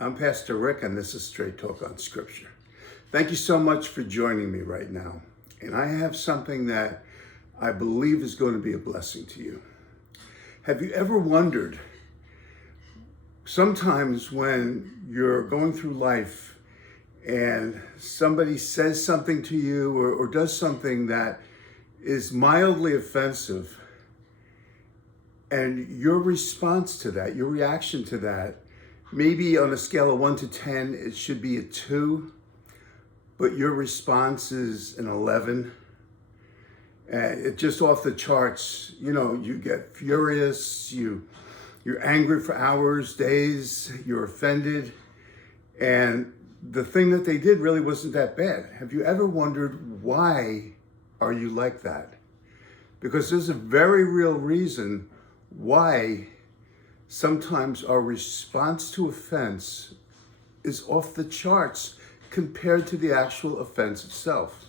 I'm Pastor Rick, and this is Straight Talk on Scripture. Thank you so much for joining me right now. And I have something that I believe is going to be a blessing to you. Have you ever wondered, sometimes when you're going through life and somebody says something to you or does something that is mildly offensive, and your response to that, your reaction to that, maybe on a scale of 1 to 10, it should be a 2, but your response is an 11. It's just off the charts. You get furious, you're angry for hours, days, you're offended, and the thing that they did really wasn't that bad. Have you ever wondered, why are you like that? Because there's a very real reason why sometimes our response to offense is off the charts compared to the actual offense itself.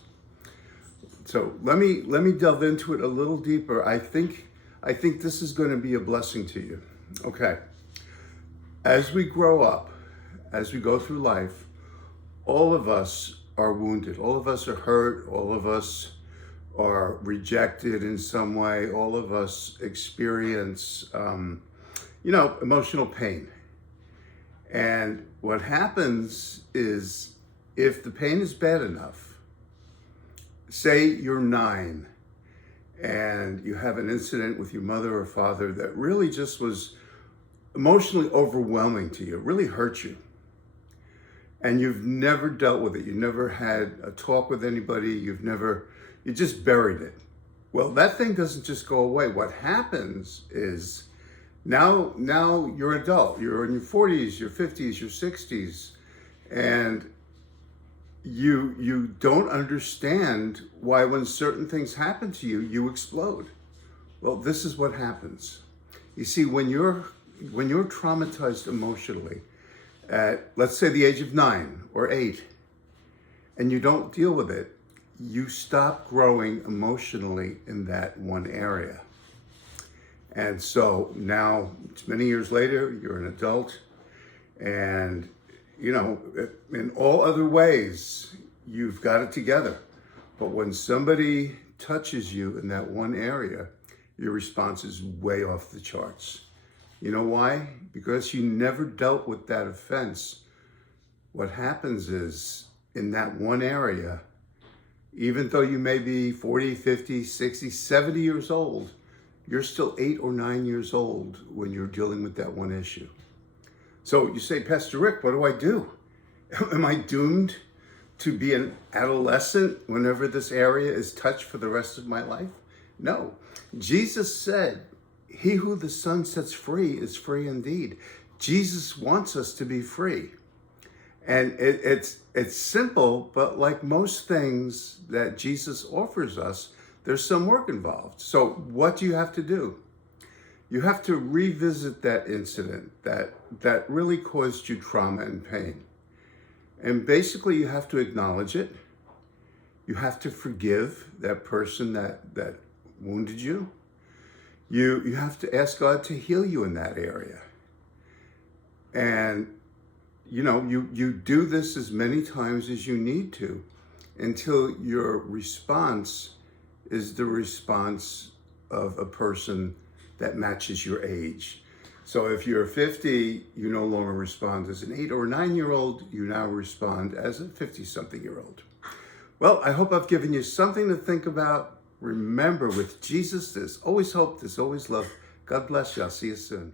So let me delve into it a little deeper. I think this is going to be a blessing to you. Okay. As we grow up, as we go through life, all of us are wounded. All of us are hurt. All of us are rejected in some way. All of us experience emotional pain. And what happens is, if the pain is bad enough, say you're 9 and you have an incident with your mother or father that really just was emotionally overwhelming to you, really hurt you, and you've never dealt with it, you never had a talk with anybody, you just buried it. Well, that thing doesn't just go away. What happens is, now you're an adult, you're in your 40s, your 50s, your 60s, and you don't understand why when certain things happen to you, you explode. Well, this is what happens. You see, when you're traumatized emotionally at, let's say, the age of 9 or 8, and you don't deal with it, you stop growing emotionally in that one area. And so now, it's many years later, you're an adult, and in all other ways, you've got it together. But when somebody touches you in that one area, your response is way off the charts. You know why? Because you never dealt with that offense. What happens is, in that one area, even though you may be 40, 50, 60, 70 years old, you're still 8 or 9 years old when you're dealing with that one issue. So you say, Pastor Rick, what do I do? Am I doomed to be an adolescent whenever this area is touched for the rest of my life? No. Jesus said, he who the Son sets free is free indeed. Jesus wants us to be free. And it's simple, but like most things that Jesus offers us, there's some work involved. So what do you have to do? You have to revisit that incident that really caused you trauma and pain. And basically, you have to acknowledge it. You have to forgive that person that wounded you. You have to ask God to heal you in that area. And you do this as many times as you need to until your response is the response of a person that matches your age. So if you're 50, you no longer respond as an 8 or 9-year-old, you now respond as a 50-something-year-old. Well, I hope I've given you something to think about. Remember, with Jesus, there's always hope, there's always love. God bless you. I'll see you soon.